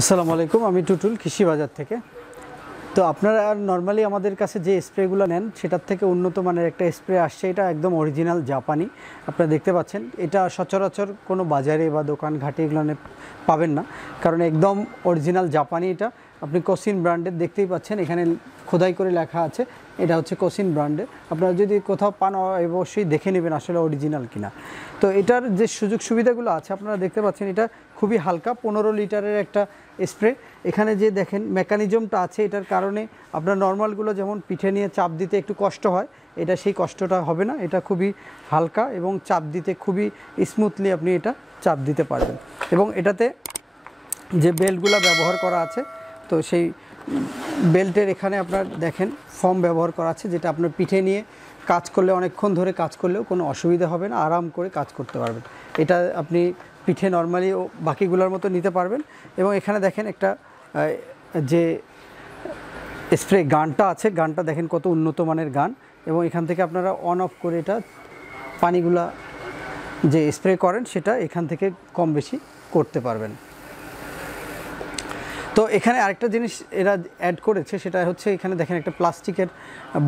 আসসালামু আলাইকুম, আমি টুটুল কৃষি বাজার থেকে। তো আপনারা নরমালি আমাদের কাছে যে স্প্রেগুলো নেন সেটার থেকে উন্নত মানের একটা স্প্রে আসছে। এটা একদম অরিজিনাল জাপানি। আপনারা দেখতে পাচ্ছেন, এটা সচরাচর কোনো বাজারে বা দোকান ঘাটে এগুলো পাবেন না, কারণ একদম অরিজিনাল জাপানি। এটা আপনি কোসিন ব্র্যান্ডের দেখতেই পাচ্ছেন, এখানে খোদাই করে লেখা আছে এটা হচ্ছে কোসিন ব্র্যান্ডের। আপনারা যদি কোথাও পান অবশ্যই দেখে নেবেন আসলে অরিজিনাল কিনা। তো এটার যে সুযোগ সুবিধাগুলো আছে আপনারা দেখতে পাচ্ছেন, এটা খুবই হালকা, 15 লিটারের একটা স্প্রে। এখানে যে দেখেন মেকানিজমটা আছে, এটার কারণে আপনার নর্মালগুলো যেমন পিঠে নিয়ে চাপ দিতে একটু কষ্ট হয়, এটা সেই কষ্টটা হবে না। এটা খুবই হালকা এবং চাপ দিতে খুবই স্মুথলি আপনি এটা চাপ দিতে পারবেন। এবং এটাতে যে বেল্টগুলো ব্যবহার করা আছে, তো সেই বেল্টের এখানে আপনার দেখেন ফর্ম ব্যবহার করা আছে, যেটা আপনার পিঠে নিয়ে কাজ করলে অনেকক্ষণ ধরে কাজ করলেও কোনো অসুবিধা হবে না, আরাম করে কাজ করতে পারবেন। এটা আপনি পিঠে নর্মালি বাকিগুলোর মতো নিতে পারবেন। এবং এখানে দেখেন একটা যে স্প্রে গানটা আছে, গানটা দেখেন কত উন্নত মানের গান। এবং এখান থেকে আপনারা অন অফ করে এটা পানিগুলা যে স্প্রে করেন সেটা এখান থেকে কম বেশি করতে পারবেন। তো এখানে আরেকটা জিনিস এরা অ্যাড করেছে, সেটা হচ্ছে এখানে দেখেন একটা প্লাস্টিকের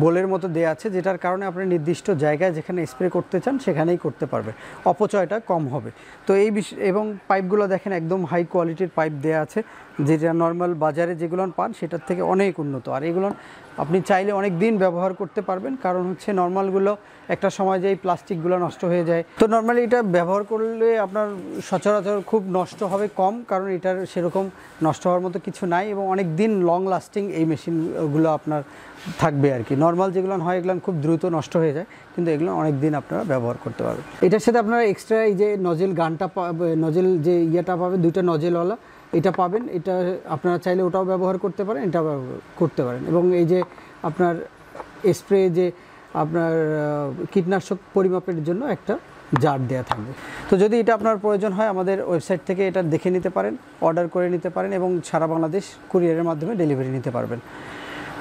বোলের মতো দেওয়া আছে, যেটার কারণে আপনি নির্দিষ্ট জায়গায় যেখানে স্প্রে করতে চান সেখানেই করতে পারবেন, অপচয়টা কম হবে। তো এই এবং পাইপগুলো দেখেন একদম হাই কোয়ালিটির পাইপ দেওয়া আছে, যেটা নর্মাল বাজারে যেগুলো পান সেটার থেকে অনেক উন্নত। আর এগুলো আপনি চাইলে অনেক দিন ব্যবহার করতে পারবেন, কারণ হচ্ছে নর্মালগুলো একটা সময় যেই প্লাস্টিকগুলো নষ্ট হয়ে যায়। তো নর্মালি এটা ব্যবহার করলে আপনার সচরাচর খুব নষ্ট হবে কম, কারণ এটার সেরকম নষ্ট হওয়ার মতো কিছু নাই এবং অনেক দিন লং লাস্টিং এই মেশিনগুলো আপনার থাকবে আর কি। নর্মাল যেগুলো হয় এগুলো খুব দ্রুত নষ্ট হয়ে যায়, কিন্তু এগুলো অনেক দিন আপনারা ব্যবহার করতে পারবেন। এটার সাথে আপনারা এক্সট্রা এই যে নজেল গানটা নজেল যে ইয়েটা পাবেন, দুইটা নজেলওয়ালা এটা পাবেন। এটা আপনারা চাইলে ওটাও ব্যবহার করতে পারেন, এটাও করতে পারেন। এবং এই যে আপনার স্প্রে যে আপনার কীটনাশক পরিমাপের জন্য একটা জার দেওয়া থাকবে। তো যদি এটা আপনার প্রয়োজন হয় আমাদের ওয়েবসাইট থেকে এটা দেখে নিতে পারেন, অর্ডার করে নিতে পারেন এবং সারা বাংলাদেশ কুরিয়ারের মাধ্যমে ডেলিভারি নিতে পারবেন।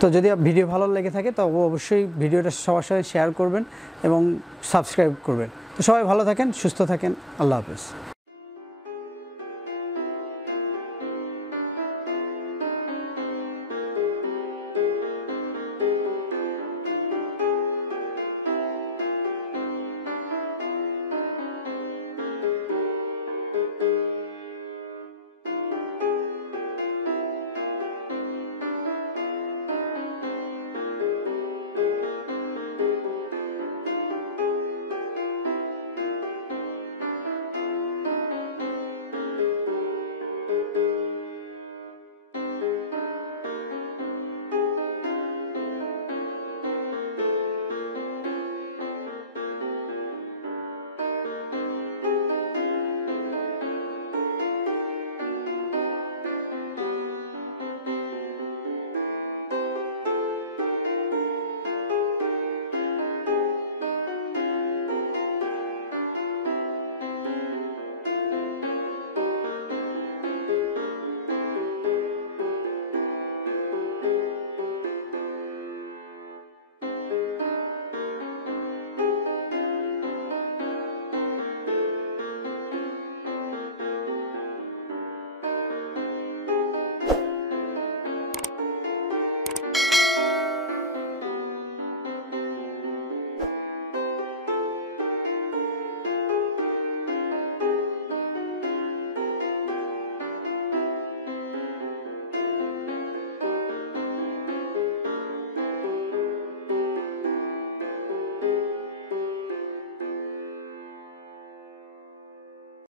তো যদি ভিডিও ভালো লেগে থাকে তবে অবশ্যই ভিডিওটা সবার সাথে শেয়ার করবেন এবং সাবস্ক্রাইব করবেন। তো সবাই ভালো থাকেন, সুস্থ থাকেন, আল্লাহ হাফেজ।